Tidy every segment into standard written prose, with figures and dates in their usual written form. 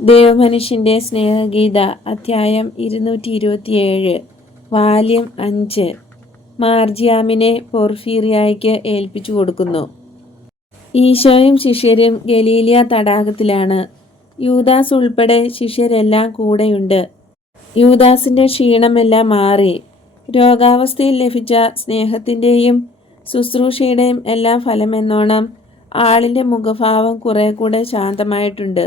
ദേവമനുഷ്യൻ്റെ സ്നേഹഗീത അധ്യായം 227 വാല്യം 5 മാർജിയാമിനെ പോർഫീറിയായ്ക്ക് ഏൽപ്പിച്ചു കൊടുക്കുന്നു. ഈശോയും ശിഷ്യരും ഗലീലിയ തടാകത്തിലാണ്. യൂദാസ് ഉൾപ്പെടെ ശിഷ്യരെല്ലാം കൂടെയുണ്ട്. യൂദാസിൻ്റെ ക്ഷീണമെല്ലാം മാറി. രോഗാവസ്ഥയിൽ ലഭിച്ച സ്നേഹത്തിൻ്റെയും ശുശ്രൂഷയുടെയും എല്ലാം ഫലമെന്നോണം ആളിൻ്റെ മുഖഭാവം കുറെ കൂടെ ശാന്തമായിട്ടുണ്ട്.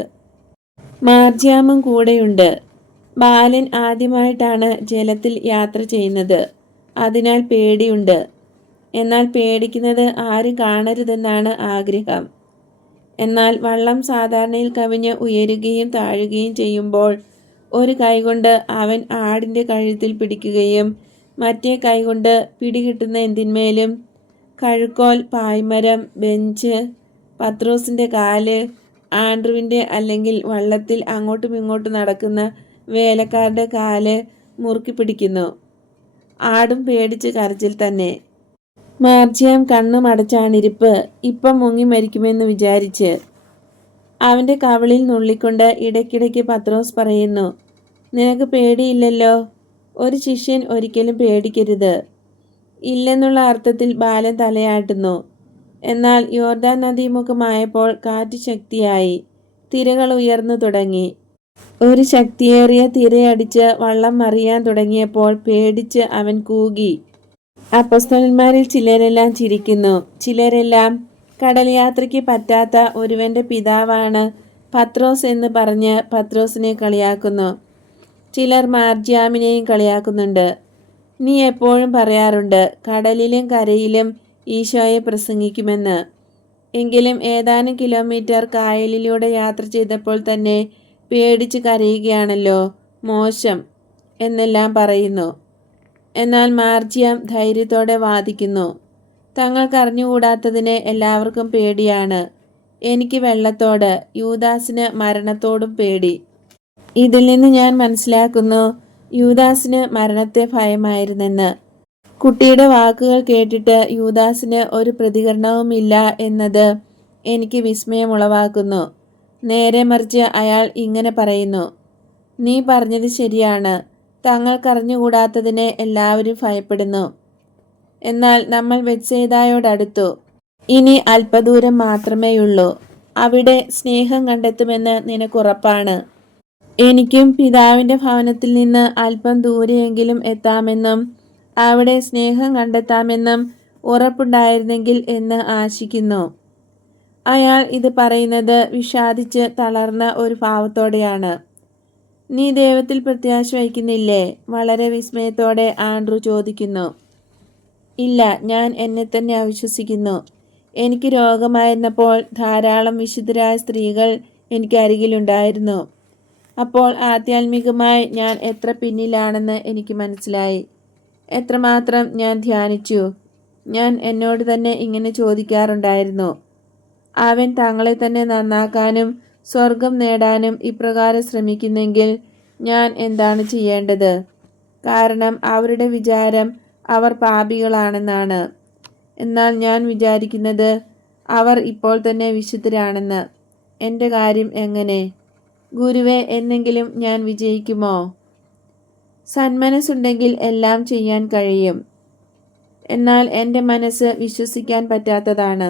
മാർജിയാമും കൂടെയുണ്ട്. ബാലൻ ആദ്യമായിട്ടാണ് ജലത്തിൽ യാത്ര ചെയ്യുന്നത്. അതിനാൽ പേടിയുണ്ട്. എന്നാൽ പേടിക്കുന്നത് ആരും കാണരുതെന്നാണ് ആഗ്രഹം. എന്നാൽ വള്ളം സാധാരണയിൽ കവിഞ്ഞ് ഉയരുകയും താഴുകയും ചെയ്യുമ്പോൾ ഒരു കൈകൊണ്ട് അവൻ ആടിൻ്റെ കഴുത്തിൽ പിടിക്കുകയും മറ്റേ കൈകൊണ്ട് പിടികിട്ടുന്ന എന്തിന്മേലും കഴുക്കോൽ, പായ്മരം, ബെഞ്ച്, പത്രോസിൻ്റെ കാല്, ആൻഡ്രുവിൻ്റെ അല്ലെങ്കിൽ വള്ളത്തിൽ അങ്ങോട്ടും ഇങ്ങോട്ടും നടക്കുന്ന വേലക്കാരുടെ കാല് മുറുക്കി പിടിക്കുന്നു. ആടും പേടിച്ച് കരച്ചിൽ തന്നെ. മാർജിയാം കണ്ണും അടച്ചാണിരിപ്പ്. ഇപ്പം മുങ്ങി മരിക്കുമെന്ന് വിചാരിച്ച്. അവൻ്റെ കവിളിൽ നുള്ളിക്കൊണ്ട് ഇടയ്ക്കിടയ്ക്ക് പത്രോസ് പറയുന്നു, നിനക്ക് പേടിയില്ലല്ലോ? ഒരു ശിഷ്യൻ ഒരിക്കലും പേടിക്കരുത്. ഇല്ലെന്നുള്ള അർത്ഥത്തിൽ ബാലൻ തലയാട്ടുന്നു. എന്നാൽ യോർദാൻ നദീമുഖമായപ്പോൾ കാറ്റ് ശക്തിയായി. തിരകൾ ഉയർന്നു തുടങ്ങി. ഒരു ശക്തിയേറിയ തിരയടിച്ച് വള്ളം മറിയാൻ തുടങ്ങിയപ്പോൾ പേടിച്ച് അവൻ കൂകി. അപ്പൊസ്തലന്മാരിൽ ചിലരെല്ലാം ചിരിക്കുന്നു. ചിലരെല്ലാം കടൽ യാത്രയ്ക്ക് പറ്റാത്ത ഒരുവന്റെ പിതാവാണ് പത്രോസ് എന്ന് പറഞ്ഞ് പത്രോസിനെ കളിയാക്കുന്നു. ചിലർ മാർജിയാമിനെയും കളിയാക്കുന്നുണ്ട്. നീ എപ്പോഴും പറയാറുണ്ട് കടലിലും കരയിലും ഈശോയെ പ്രസംഗിക്കുമെന്ന്. എങ്കിലും ഏതാനും കിലോമീറ്റർ കായലിലൂടെ യാത്ര ചെയ്തപ്പോൾ തന്നെ പേടിച്ച് കരയുകയാണല്ലോ, മോശം എന്നെല്ലാം പറയുന്നു. എന്നാൽ മാർജിയാം ധൈര്യത്തോടെ വാദിക്കുന്നു. തങ്ങൾക്കറിഞ്ഞുകൂടാത്തതിന് എല്ലാവർക്കും പേടിയാണ്. എനിക്ക് വെള്ളത്തോട്, യൂദാസിന് മരണത്തോടും പേടി. ഇതിൽ നിന്ന് ഞാൻ മനസ്സിലാക്കുന്നു യൂദാസിന് മരണത്തെ ഭയമായിരുന്നെന്ന്. കുട്ടിയുടെ വാക്കുകൾ കേട്ടിട്ട് യൂദാസിന് ഒരു പ്രതികരണവുമില്ല എന്നത് എനിക്ക് വിസ്മയമുളവാക്കുന്നു. നേരെ മറിച്ച് അയാൾ ഇങ്ങനെ പറയുന്നു, നീ പറഞ്ഞത് ശരിയാണ്. തങ്ങൾക്കറിഞ്ഞുകൂടാത്തതിനെ എല്ലാവരും ഭയപ്പെടുന്നു. എന്നാൽ നമ്മൾ ബെത്സയിദയോടടുത്തു. ഇനി അല്പദൂരം മാത്രമേയുള്ളൂ. അവിടെ സ്നേഹം കണ്ടെത്തുമെന്ന് നിനക്കുറപ്പാണ്. എനിക്കും പിതാവിൻ്റെ ഭവനത്തിൽ നിന്ന് അല്പം ദൂരെയെങ്കിലും എത്താമെന്നും അവിടെ സ്നേഹം കണ്ടെത്താമെന്നും ഉറപ്പുണ്ടായിരുന്നെങ്കിൽ എന്ന് ആശിക്കുന്നു. അയാൾ ഇത് പറയുന്നത് വിഷാദിച്ച് തളർന്ന ഒരു ഭാവത്തോടെയാണ്. നീ ദൈവത്തിൽ പ്രത്യാശ വയ്ക്കുന്നില്ലേ? വളരെ വിസ്മയത്തോടെ ആൻഡ്രു ചോദിക്കുന്നു. ഇല്ല, ഞാൻ എന്നെ തന്നെ അവിശ്വസിക്കുന്നു. എനിക്ക് രോഗമായിരുന്നപ്പോൾ ധാരാളം വിശുദ്ധരായ സ്ത്രീകൾ എനിക്ക് അരികിലുണ്ടായിരുന്നു. അപ്പോൾ ആധ്യാത്മികമായി ഞാൻ എത്ര പിന്നിലാണെന്ന് എനിക്ക് മനസ്സിലായി. എത്രമാത്രം ഞാൻ ധ്യാനിച്ചു. ഞാൻ എന്നോട് തന്നെ ഇങ്ങനെ ചോദിക്കാറുണ്ടായിരുന്നു, അവൻ തങ്ങളെ തന്നെ നന്നാക്കാനും സ്വർഗം നേടാനും ഇപ്രകാരം ശ്രമിക്കുന്നെങ്കിൽ ഞാൻ എന്താണ് ചെയ്യേണ്ടത്? കാരണം അവരുടെ വിചാരം അവർ പാപികളാണെന്നാണ്. എന്നാൽ ഞാൻ വിചാരിക്കുന്നത് അവർ ഇപ്പോൾ തന്നെ വിശുദ്ധരാണെന്ന്. എൻ്റെ കാര്യം എങ്ങനെ? ഗുരുവേ, എന്നെങ്കിലും ഞാൻ വിജയിക്കുമോ? സന്മനസ്സുണ്ടെങ്കിൽ എല്ലാം ചെയ്യാൻ കഴിയും. എന്നാൽ എൻ്റെ മനസ്സ് വിശ്വസിക്കാൻ പറ്റാത്തതാണ്.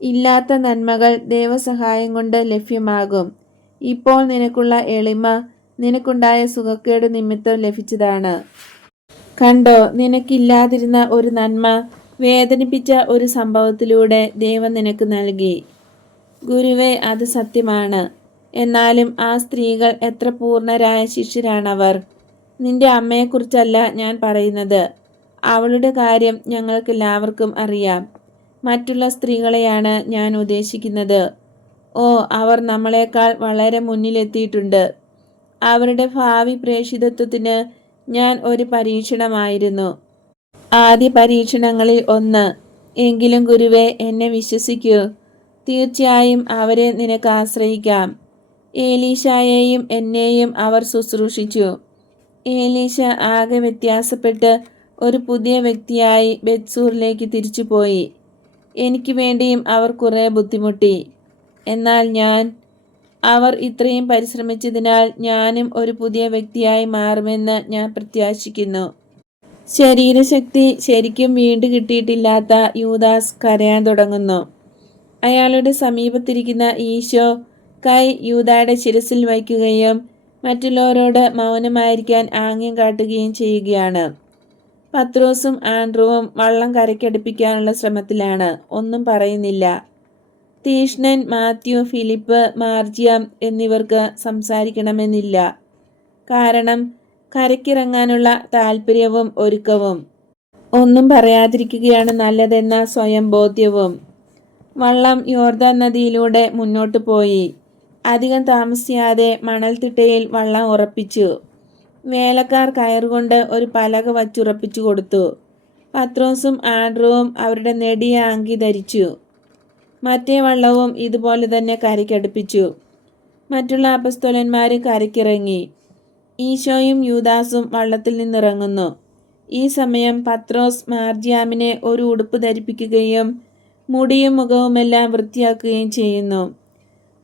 ഇല്ലാത്ത നന്മകൾ ദൈവസഹായം കൊണ്ട് ലഭ്യമാകും. ഇപ്പോൾ നിനക്കുള്ള എളിമ നിനക്കുണ്ടായ സുഖക്കേട് നിമിത്തം ലഭിച്ചതാണ്. കണ്ടോ, നിനക്കില്ലാതിരുന്ന ഒരു നന്മ വേദനിപ്പിച്ച ഒരു സംഭവത്തിലൂടെ ദൈവം നിനക്ക് നൽകി. ഗുരുവേ, അത് സത്യമാണ്. എന്നാലും ആ സ്ത്രീകൾ എത്ര പൂർണ്ണരായ ശിഷ്യരാണവർ. നിന്റെ അമ്മയെക്കുറിച്ചല്ല ഞാൻ പറയുന്നത്. അവളുടെ കാര്യം ഞങ്ങൾക്കെല്ലാവർക്കും അറിയാം. മറ്റുള്ള സ്ത്രീകളെയാണ് ഞാൻ ഉദ്ദേശിക്കുന്നത്. ഓ, അവർ നമ്മളെക്കാൾ വളരെ മുന്നിലെത്തിയിട്ടുണ്ട്. അവരുടെ ഭാവി പ്രേഷിതത്വത്തിന് ഞാൻ ഒരു പരീക്ഷണമായിരുന്നു. ആദ്യ പരീക്ഷണങ്ങളിൽ ഒന്ന്. എങ്കിലും ഗുരുവേ, എന്നെ വിശ്വസിക്കൂ. തീർച്ചയായും അവരെ നിനക്ക് ആശ്രയിക്കാം. ഏലീശായെയും എന്നെയും അവർ ശുശ്രൂഷിച്ചു. ഏലീശ ആകെ വ്യത്യാസപ്പെട്ട് ഒരു പുതിയ വ്യക്തിയായി ബെത്സൂറിലേക്ക് തിരിച്ചുപോയി. എനിക്ക് വേണ്ടിയും അവർ കുറെ ബുദ്ധിമുട്ടി. എന്നാൽ ഞാൻ അവർ ഇത്രയും പരിശ്രമിച്ചതിനാൽ ഞാനും ഒരു പുതിയ വ്യക്തിയായി മാറുമെന്ന് ഞാൻ പ്രത്യാശിക്കുന്നു. ശരീരശക്തി ശരിക്കും വീണ്ടു കിട്ടിയിട്ടില്ലാത്ത യൂദാസ് കരയാൻ തുടങ്ങുന്നു. അയാളുടെ സമീപത്തിരിക്കുന്ന ഈശോ കൈ യൂദായുടെ ശിരസിൽ വയ്ക്കുകയും മറ്റുള്ളവരോട് മൗനമായിരിക്കാൻ ആംഗ്യം കാട്ടുകയും ചെയ്യുകയാണ്. പത്രോസും ആൻഡ്രൂവും വള്ളം കരയ്ക്കടുപ്പിക്കാനുള്ള ശ്രമത്തിലാണ്. ഒന്നും പറയുന്നില്ല. തീഷ്ണൻ മാത്യു, ഫിലിപ്പ്, മാർജിയം എന്നിവർക്ക് സംസാരിക്കണമെന്നില്ല. കാരണം കരയ്ക്കിറങ്ങാനുള്ള താല്പര്യവും ഒരുക്കവും. ഒന്നും പറയാതിരിക്കുകയാണ് നല്ലതെന്ന സ്വയം ബോധ്യവും. വള്ളം യോർദാൻ നദിയിലൂടെ മുന്നോട്ടു പോയി. അധികം താമസിയാതെ മണൽത്തിട്ടയിൽ വള്ളം ഉറപ്പിച്ചു. വേലക്കാർ കയറുകൊണ്ട് ഒരു പലക വച്ചുറപ്പിച്ചു കൊടുത്തു. പത്രോസും ആൻഡ്രൂവും അവരുടെ നെടിയ അങ്കി ധരിച്ചു. മറ്റേ വള്ളവും ഇതുപോലെ തന്നെ കരയ്ക്കടുപ്പിച്ചു. മറ്റുള്ള അപ്പസ്തോലന്മാരും കരയ്ക്കിറങ്ങി. ഈശോയും യൂദാസും വള്ളത്തിൽ നിന്നിറങ്ങുന്നു. ഈ സമയം പത്രോസ് മാർജിയാമിനെ ഒരു ഉടുപ്പ് ധരിപ്പിക്കുകയും മുടിയും മുഖവുമെല്ലാം വൃത്തിയാക്കുകയും ചെയ്യുന്നു.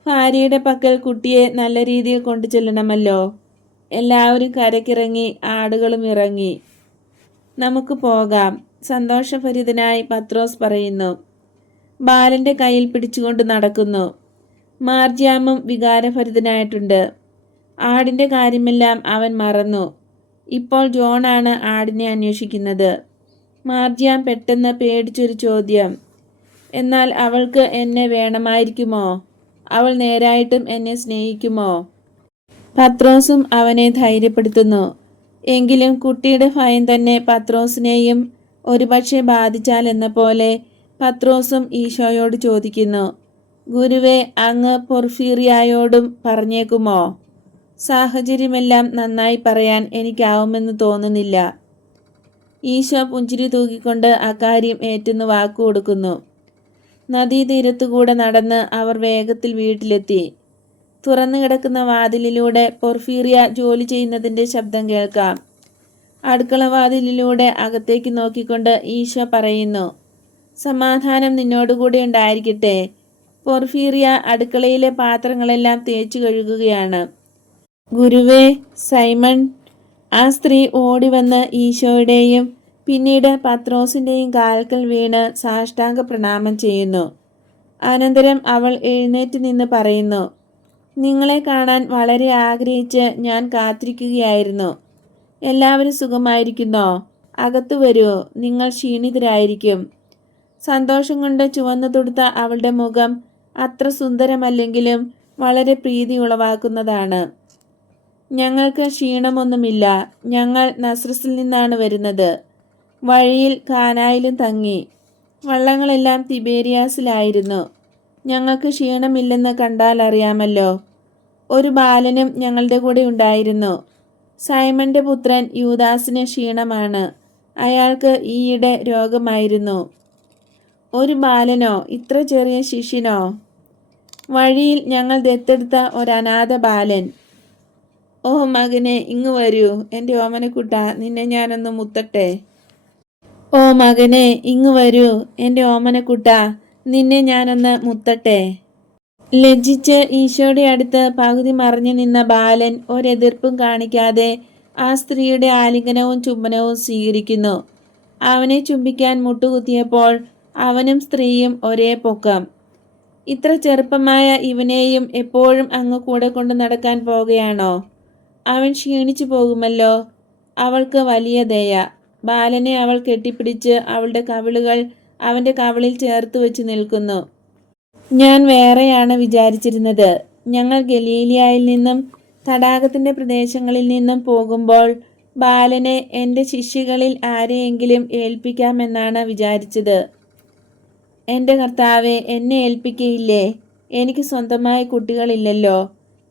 ഭാര്യയുടെ പക്കൽ കുട്ടിയെ നല്ല രീതിയിൽ കൊണ്ടു ചെല്ലണമല്ലോ. എല്ലാവരും കരയ്ക്കിറങ്ങി. ആടുകളും ഇറങ്ങി. നമുക്ക് പോകാം, സന്തോഷഭരിതനായി പത്രോസ് പറയുന്നു. ബാലന്റെ കയ്യിൽ പിടിച്ചുകൊണ്ട് നടക്കുന്നു. മാർജിയാമും വികാരഭരിതനായിട്ടുണ്ട്. ആടിന്റെ കാര്യമെല്ലാം അവൻ മറന്നു. ഇപ്പോൾ ജോണാണ് ആടിനെ അന്വേഷിക്കുന്നത്. മാർജിയാം പെട്ടെന്ന് പേടിച്ചൊരു ചോദ്യം. എന്നാൽ അവൾക്ക് എന്നെ വേണമായിരിക്കുമോ? അവൾ നേരായിട്ടും എന്നെ സ്നേഹിക്കുമോ? പത്രോസും അവനെ ധൈര്യപ്പെടുത്തുന്നു. എങ്കിലും കുട്ടിയുടെ ഭയം തന്നെ പത്രോസിനെയും ഒരുപക്ഷെ ബാധിച്ചാൽ എന്ന പോലെ പത്രോസും ഈശോയോട് ചോദിക്കുന്നു, ഗുരുവേ, അങ്ങ് പൊർഫീറിയായോടും പറഞ്ഞേക്കുമോ? സാഹചര്യമെല്ലാം നന്നായി പറയാൻ എനിക്കാവുമെന്ന് തോന്നുന്നില്ല. ഈശോ പുഞ്ചിരി തൂക്കിക്കൊണ്ട് അക്കാര്യം ഏറ്റെന്ന് വാക്കുകൊടുക്കുന്നു. നദീതീരത്തുകൂടെ നടന്ന് അവർ വേഗത്തിൽ വീട്ടിലെത്തി. തുറന്നു കിടക്കുന്ന വാതിലിലൂടെ പൊർഫീറിയ ജോലി ചെയ്യുന്നതിൻ്റെ ശബ്ദം കേൾക്കാം. അടുക്കളവാതിലിലൂടെ അകത്തേക്ക് നോക്കിക്കൊണ്ട് ഈശോ പറയുന്നു, സമാധാനം നിന്നോടുകൂടെ ഉണ്ടായിരിക്കട്ടെ. പൊർഫീറിയ അടുക്കളയിലെ പാത്രങ്ങളെല്ലാം തേച്ചു കഴുകുകയാണ്. ഗുരുവേ, സൈമൺ. ആ സ്ത്രീ ഓടിവന്ന് ഈശോയുടെയും പിന്നീട് പത്രോസിൻ്റെയും കാൽക്കൽ വീണ് സാഷ്ടാംഗ പ്രണാമം ചെയ്യുന്നു. അനന്തരം അവൾ എഴുന്നേറ്റ് നിന്ന് പറയുന്നു, നിങ്ങളെ കാണാൻ വളരെ ആഗ്രഹിച്ച് ഞാൻ കാത്തിരിക്കുകയായിരുന്നു. എല്ലാവരും സുഖമായിരിക്കുന്നോ? അകത്തു വരൂ, നിങ്ങൾ ക്ഷീണിതരായിരിക്കും. സന്തോഷം കൊണ്ട് ചുവന്നു തൊടുത്ത അവളുടെ മുഖം അത്ര സുന്ദരമല്ലെങ്കിലും വളരെ പ്രീതി ഉളവാക്കുന്നതാണ്. ഞങ്ങൾക്ക് ക്ഷീണമൊന്നുമില്ല. ഞങ്ങൾ നസ്രസിൽ നിന്നാണ് വരുന്നത്. വഴിയിൽ കാനായിലും തങ്ങി. വള്ളങ്ങളെല്ലാം തിബേരിയാസിലായിരുന്നു. ഞങ്ങൾക്ക് ക്ഷീണമില്ലെന്ന് കണ്ടാൽ അറിയാമല്ലോ. ഒരു ബാലനും ഞങ്ങളുടെ കൂടെ ഉണ്ടായിരുന്നു. സൈമന്റെ പുത്രൻ യൂദാസിന് ക്ഷീണമാണ്. അയാൾക്ക് ഈയിടെ രോഗമായിരുന്നു. ഒരു ബാലനോ? ഇത്ര ചെറിയ ശിഷ്യനോ? വഴിയിൽ ഞങ്ങൾ ദത്തെടുത്ത ഒരനാഥ ബാലൻ. ഓ മകനെ, ഇങ്ങ് വരൂ എൻ്റെ ഓമനക്കുട്ട, നിന്നെ ഞാനൊന്ന് മുത്തട്ടെ. ഓ മകനെ, ഇങ്ങ് വരൂ എൻ്റെ ഓമനക്കുട്ട, നിന്നെ ഞാനൊന്ന് മുത്തട്ടെ. ലജ്ജിച്ച് ഈശോയുടെ അടുത്ത് പകുതി മറിഞ്ഞു നിന്ന ബാലൻ ഒരെതിർപ്പും കാണിക്കാതെ ആ സ്ത്രീയുടെ ആലിംഗനവും ചുംബനവും സ്വീകരിക്കുന്നു. അവനെ ചുംബിക്കാൻ മുട്ടുകുത്തിയപ്പോൾ അവനും സ്ത്രീയും ഒരേ പൊക്കം. ഇത്ര ചെറുപ്പമായ ഇവനെയും എപ്പോഴും അങ്ങ് കൂടെ കൊണ്ട് നടക്കാൻ പോകുകയാണോ? അവൻ ക്ഷീണിച്ചു പോകുമല്ലോ. അവൾക്ക് വലിയ ദയ. ബാലനെ അവൾ കെട്ടിപ്പിടിച്ച് അവളുടെ കവിളുകൾ അവൻ്റെ കവിളിൽ ചേർത്ത് വെച്ച് നിൽക്കുന്നു. ഞാൻ വേറെയാണ് വിചാരിച്ചിരുന്നത്. ഞങ്ങൾ ഗലീലിയായിൽ നിന്നും തടാകത്തിൻ്റെ പ്രദേശങ്ങളിൽ നിന്നും പോകുമ്പോൾ ബാലനെ എൻ്റെ ശിഷ്യകളിൽ ആരെയെങ്കിലും ഏൽപ്പിക്കാമെന്നാണ് വിചാരിച്ചത്. എൻ്റെ കർത്താവെ, എന്നെ ഏൽപ്പിക്കയില്ലേ? എനിക്ക് സ്വന്തമായി കുട്ടികളില്ലല്ലോ.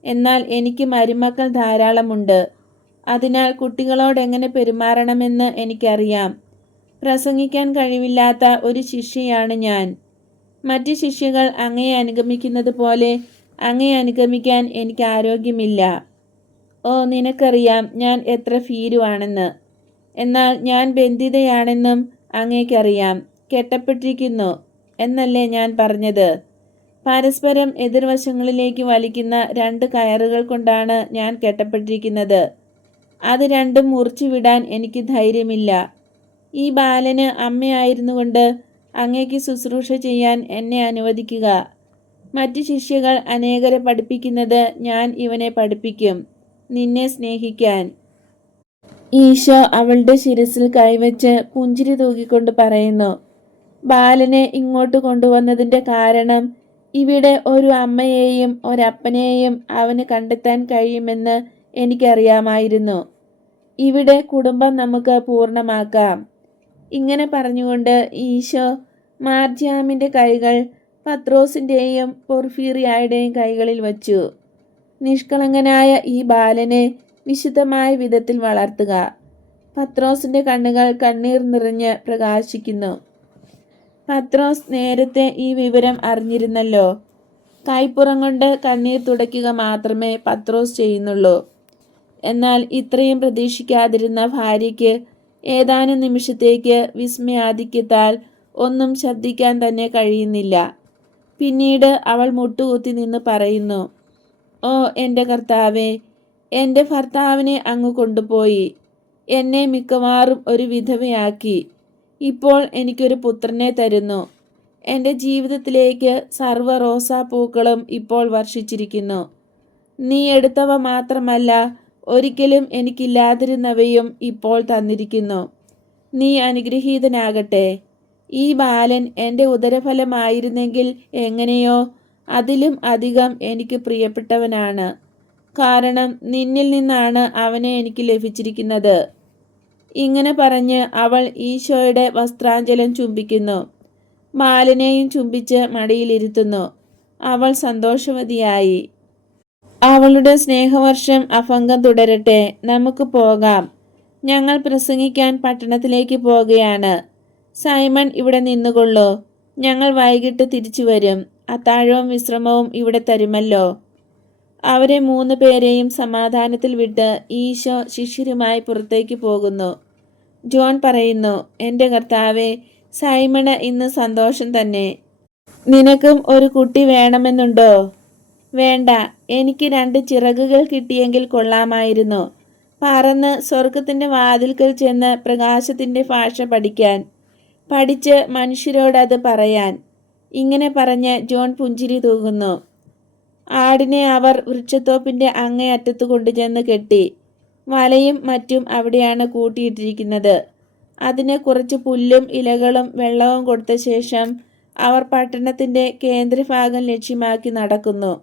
എന്നാൽ എനിക്ക് മരുമക്കൾ ധാരാളമുണ്ട്. അതിനാൽ കുട്ടികളോട് എങ്ങനെ പെരുമാറണമെന്ന് എനിക്കറിയാം. പ്രസംഗിക്കാൻ കഴിവില്ലാത്ത ഒരു ശിഷ്യയാണ് ഞാൻ. മറ്റ് ശിഷ്യകൾ അങ്ങയെ അനുഗമിക്കുന്നത് പോലെ അങ്ങയെ അനുഗമിക്കാൻ എനിക്ക് ആരോഗ്യമില്ല. ഓ, നിനക്കറിയാം ഞാൻ എത്ര ഭീരുവാണെന്ന്. എന്നാൽ ഞാൻ ബന്ധിതയാണെന്നും അങ്ങേക്കറിയാം. കെട്ടപ്പെട്ടിരിക്കുന്നു എന്നല്ലേ ഞാൻ പറഞ്ഞത്? പരസ്പരം എതിർവശങ്ങളിലേക്ക് വലിക്കുന്ന 2 കയറുകൾ കൊണ്ടാണ് ഞാൻ കെട്ടപ്പെട്ടിരിക്കുന്നത്. അത് രണ്ടും മുറിച്ചുവിടാൻ എനിക്ക് ധൈര്യമില്ല. ഈ ബാലന് അമ്മയായിരുന്നുകൊണ്ട് അങ്ങേക്ക് ശുശ്രൂഷ ചെയ്യാൻ എന്നെ അനുവദിക്കുക. മറ്റു ശിഷ്യകൾ അനേകരെ പഠിപ്പിക്കുന്നത് ഞാൻ ഇവനെ പഠിപ്പിക്കും, നിന്നെ സ്നേഹിക്കാൻ. ഈശോ അവളുടെ ശിരസിൽ കൈവച്ച് പുഞ്ചിരി തൂകിക്കൊണ്ട് പറയുന്നു, ബാലനെ ഇങ്ങോട്ട് കൊണ്ടുവന്നതിൻ്റെ കാരണം ഇവിടെ ഒരു അമ്മയെയും ഒരപ്പനെയും അവന് കണ്ടെത്താൻ കഴിയുമെന്ന് എനിക്കറിയാമായിരുന്നു. ഇവിടെ കുടുംബം നമുക്ക് പൂർണ്ണമാക്കാം. ഇങ്ങനെ പറഞ്ഞുകൊണ്ട് ഈശോ മാർജ്യാമിൻ്റെ കൈകൾ പത്രോസിൻ്റെയും പൊർഫീറിയായുടെയും കൈകളിൽ വച്ചു. നിഷ്കളങ്കനായ ഈ ബാലനെ വിശുദ്ധമായ വിധത്തിൽ വളർത്തുക. പത്രോസിൻ്റെ കണ്ണുകൾ കണ്ണീർ നിറഞ്ഞ് പ്രകാശിക്കുന്നു. പത്രോസ് നേരത്തെ ഈ വിവരം അറിഞ്ഞിരുന്നല്ലോ. കൈപ്പുറം കൊണ്ട് കണ്ണീർ തുടയ്ക്കുക മാത്രമേ പത്രോസ് ചെയ്യുന്നുള്ളൂ. എന്നാൽ ഇത്രയും പ്രതീക്ഷിക്കാതിരുന്ന ഭാര്യയ്ക്ക് ഏതാനും നിമിഷത്തേക്ക് വിസ്മയാധിക്യത്താൽ ഒന്നും ശബ്ദിക്കാൻ തന്നെ കഴിയുന്നില്ല. പിന്നീട് അവൾ മുട്ടുകുത്തി നിന്ന് പറയുന്നു, ഓ എൻ്റെ കർത്താവേ, എൻ്റെ ഭർത്താവിനെ അങ്ങ് കൊണ്ടുപോയി. എന്നെ മിക്കവാറും ഒരു വിധവയാക്കി. ഇപ്പോൾ എനിക്കൊരു പുത്രനെ തരുന്നു. എൻ്റെ ജീവിതത്തിലേക്ക് സർവ്വ റോസാപ്പൂക്കളും ഇപ്പോൾ വർഷിച്ചിരിക്കുന്നു. നീ എടുത്തവ മാത്രമല്ല, ഒരിക്കലും എനിക്കില്ലാതിരുന്നവയും ഇപ്പോൾ തന്നിരിക്കുന്നു. നീ അനുഗ്രഹീതനാകട്ടെ. ഈ ബാലൻ എൻ്റെ ഉദരഫലമായിരുന്നെങ്കിൽ എങ്ങനെയോ അതിലും അധികം എനിക്ക് പ്രിയപ്പെട്ടവനാണ്. കാരണം നിന്നിൽ നിന്നാണ് അവനെ എനിക്ക് ലഭിച്ചിരിക്കുന്നത്. ഇങ്ങനെ പറഞ്ഞ് അവൾ ഈശോയുടെ വസ്ത്രാഞ്ചലം ചുംബിക്കുന്നു. ബാലനെയും ചുംബിച്ച് മടിയിലിരുത്തുന്നു. അവൾ സന്തോഷവതിയായി. അവളുടെ സ്നേഹവർഷം അഭംഗം തുടരട്ടെ. നമുക്ക് പോകാം. ഞങ്ങൾ പ്രസംഗിക്കാൻ പട്ടണത്തിലേക്ക് പോകുകയാണ്. സൈമൺ ഇവിടെ നിന്നുകൊള്ളൂ. ഞങ്ങൾ വൈകിട്ട് തിരിച്ചു വരും. അത്താഴവും വിശ്രമവും ഇവിടെ തരുമല്ലോ. അവരെ 3 പേരെയും സമാധാനത്തിൽ വിട്ട് ഈശോ ശിഷ്യരുമായി പുറത്തേക്ക് പോകുന്നു. ജോൺ പറയുന്നു, എൻ്റെ കർത്താവേ, സൈമണ് ഇന്ന് സന്തോഷം തന്നെ. നിനക്കും ഒരു കുട്ടി വേണമെന്നുണ്ടോ? വേണ്ട, എനിക്ക് 2 ചിറകുകൾ കിട്ടിയെങ്കിൽ കൊള്ളാമായിരുന്നു. പറന്ന് സ്വർഗത്തിൻ്റെ വാതിൽക്കൽ ചെന്ന് പ്രകാശത്തിൻ്റെ ഭാഷ പഠിച്ച് മനുഷ്യരോടത് പറയാൻ. ഇങ്ങനെ പറഞ്ഞ് ജോൺ പുഞ്ചിരി തൂകുന്നു. ആടിനെ അവർ വൃക്ഷത്തോപ്പിൻ്റെ അങ്ങേയറ്റത്ത് കൊണ്ടുചെന്ന് കെട്ടി. വലയും മറ്റും അവിടെയാണ് കൂട്ടിയിട്ടിരിക്കുന്നത്. അതിന് കുറച്ച് പുല്ലും ഇലകളും വെള്ളവും കൊടുത്ത ശേഷം അവർ പട്ടണത്തിൻ്റെ കേന്ദ്രഭാഗം ലക്ഷ്യമാക്കി നടക്കുന്നു.